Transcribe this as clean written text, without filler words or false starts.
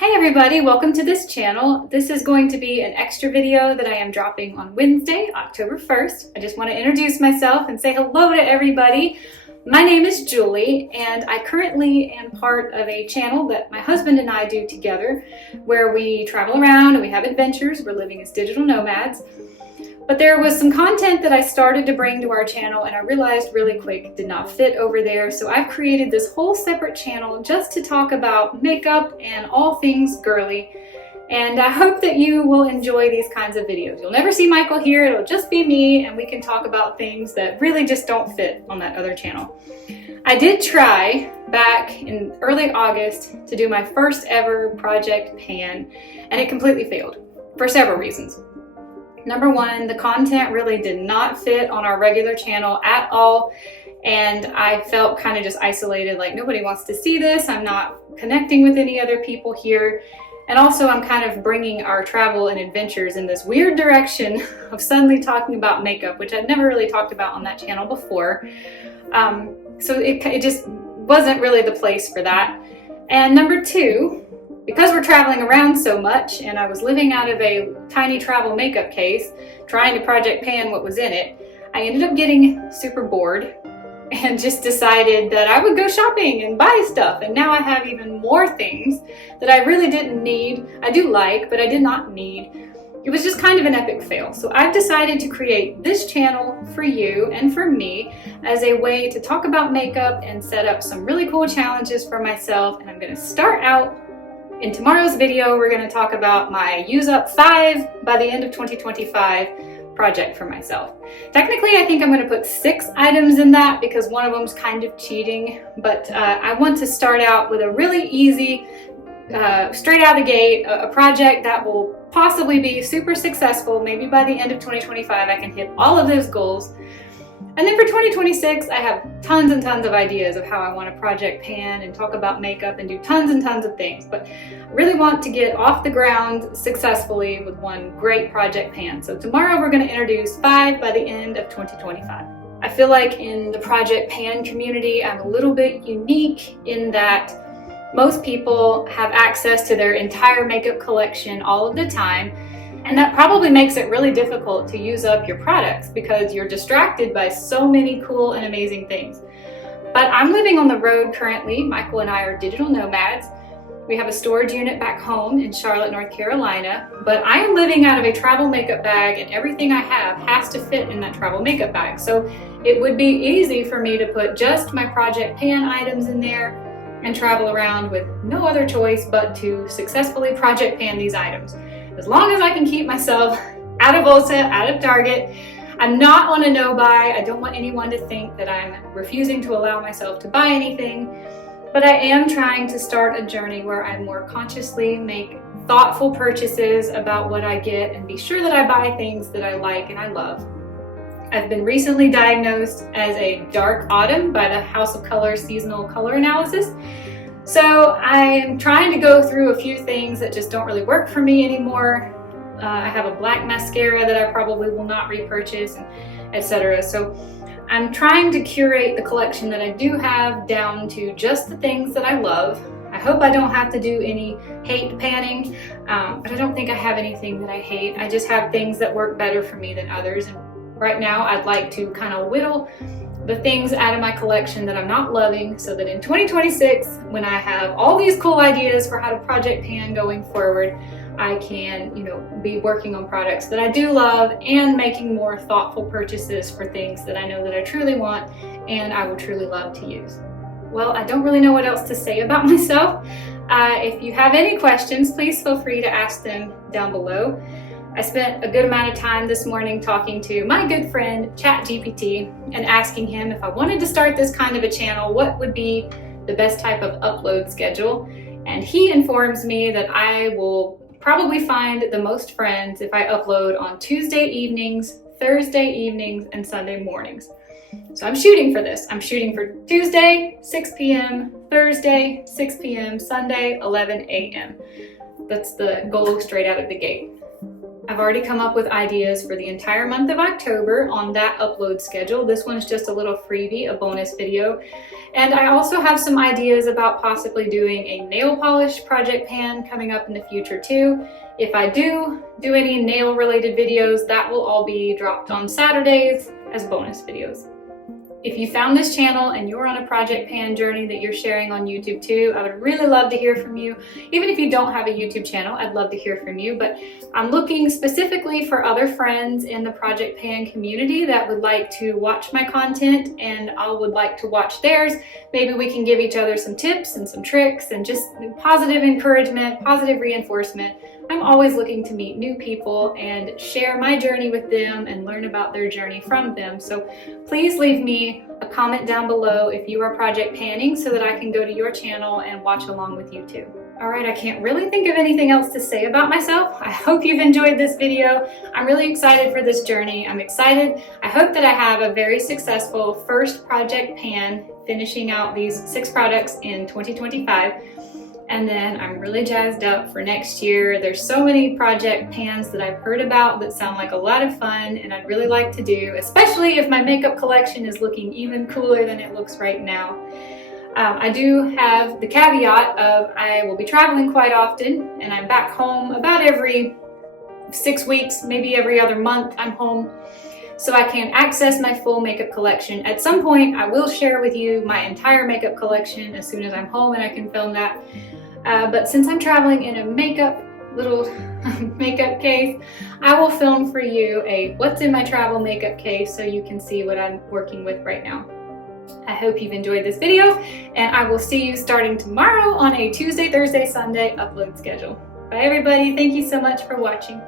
Hey everybody, welcome to this channel. This is going to be an extra video that I am dropping on Wednesday, October 1st. I just want to introduce myself and say hello to everybody. My name is Julie and I currently am part of a channel that my husband and I do together where we travel around and we have adventures. We're living as digital nomads. But there was some content that I started to bring to our channel and I realized really quick did not fit over there. So I've created this whole separate channel just to talk about makeup and all things girly. And I hope that you will enjoy these kinds of videos. You'll never see Michael here, it'll just be me and we can talk about things that really just don't fit on that other channel. I did try back in early August to do my first ever project pan and it completely failed for several reasons. Number one, the content really did not fit on our regular channel at all. And I felt kind of just isolated, like nobody wants to see this. I'm not connecting with any other people here. And also I'm kind of bringing our travel and adventures in this weird direction of suddenly talking about makeup, which I'd never really talked about on that channel before. So it just wasn't really the place for that. And number two, because we're traveling around so much and I was living out of a tiny travel makeup case trying to project pan what was in it, I ended up getting super bored and just decided that I would go shopping and buy stuff. And now I have even more things that I really didn't need. I do like, but I did not need. It was just kind of an epic fail. So I've decided to create this channel for you and for me as a way to talk about makeup and set up some really cool challenges for myself. And I'm gonna start out in tomorrow's video. We're going to talk about my use up 5 by the end of 2025 project for myself. Technically, I think I'm going to put 6 items in that because one of them's kind of cheating, but I want to start out with a really easy, straight out of the gate, a project that will possibly be super successful. Maybe by the end of 2025, I can hit all of those goals. And then for 2026, I have tons and tons of ideas of how I want to project pan and talk about makeup and do tons and tons of things. But I really want to get off the ground successfully with one great project pan. So tomorrow we're going to introduce 5 by the end of 2025. I feel like in the project pan community, I'm a little bit unique in that most people have access to their entire makeup collection all of the time. And that probably makes it really difficult to use up your products because you're distracted by so many cool and amazing things. But I'm living on the road currently. Michael and I are digital nomads. We have a storage unit back home in Charlotte, North Carolina, but I am living out of a travel makeup bag and everything I have has to fit in that travel makeup bag. So it would be easy for me to put just my project pan items in there and travel around with no other choice but to successfully project pan these items. As long as I can keep myself out of Ulta, out of Target. I'm not on a no-buy. I don't want anyone to think that I'm refusing to allow myself to buy anything. But I am trying to start a journey where I more consciously make thoughtful purchases about what I get and be sure that I buy things that I like and I love. I've been recently diagnosed as a dark autumn by the House of Color seasonal color analysis. So I'm trying to go through a few things that just don't really work for me anymore. I have a black mascara that I probably will not repurchase, etc. So I'm trying to curate the collection that I do have down to just the things that I love. I hope I don't have to do any hate panning, but I don't think I have anything that I hate. I just have things that work better for me than others. And right now I'd like to kind of whittle the things out of my collection that I'm not loving so that in 2026, when I have all these cool ideas for how to project pan going forward, I can, be working on products that I do love and making more thoughtful purchases for things that I know that I truly want and I would truly love to use. Well, I don't really know what else to say about myself. If you have any questions, please feel free to ask them down below. I spent a good amount of time this morning talking to my good friend ChatGPT and asking him if I wanted to start this kind of a channel, what would be the best type of upload schedule. And he informs me that I will probably find the most friends if I upload on Tuesday evenings, Thursday evenings, and Sunday mornings. So I'm shooting for this. I'm shooting for Tuesday, 6 p.m., Thursday, 6 p.m., Sunday, 11 a.m. That's the goal straight out of the gate. I've already come up with ideas for the entire month of October on that upload schedule. This one's just a little freebie, a bonus video. And I also have some ideas about possibly doing a nail polish project pan coming up in the future too. If I do any nail related videos, that will all be dropped on Saturdays as bonus videos. If you found this channel and you're on a project pan journey that you're sharing on YouTube too, I would really love to hear from you. Even if you don't have a YouTube channel, I'd love to hear from you. But I'm looking specifically for other friends in the project pan community that would like to watch my content and I would like to watch theirs. Maybe we can give each other some tips and some tricks and just positive encouragement, positive reinforcement. I'm always looking to meet new people and share my journey with them and learn about their journey from them. So please leave me a comment down below if you are project panning so that I can go to your channel and watch along with you too. All right, I can't really think of anything else to say about myself. I hope you've enjoyed this video. I'm really excited for this journey. I'm excited. I hope that I have a very successful first project pan, finishing out these 6 products in 2025. And then I'm really jazzed up for next year. There's so many project pans that I've heard about that sound like a lot of fun and I'd really like to do, especially if my makeup collection is looking even cooler than it looks right now. I do have the caveat of I will be traveling quite often and I'm back home about every 6 weeks, maybe every other month I'm home. So I can access my full makeup collection. At some point, I will share with you my entire makeup collection as soon as I'm home and I can film that. But since I'm traveling in a little makeup case, I will film for you a what's in my travel makeup case so you can see what I'm working with right now. I hope you've enjoyed this video and I will see you starting tomorrow on a Tuesday, Thursday, Sunday upload schedule. Bye everybody, thank you so much for watching.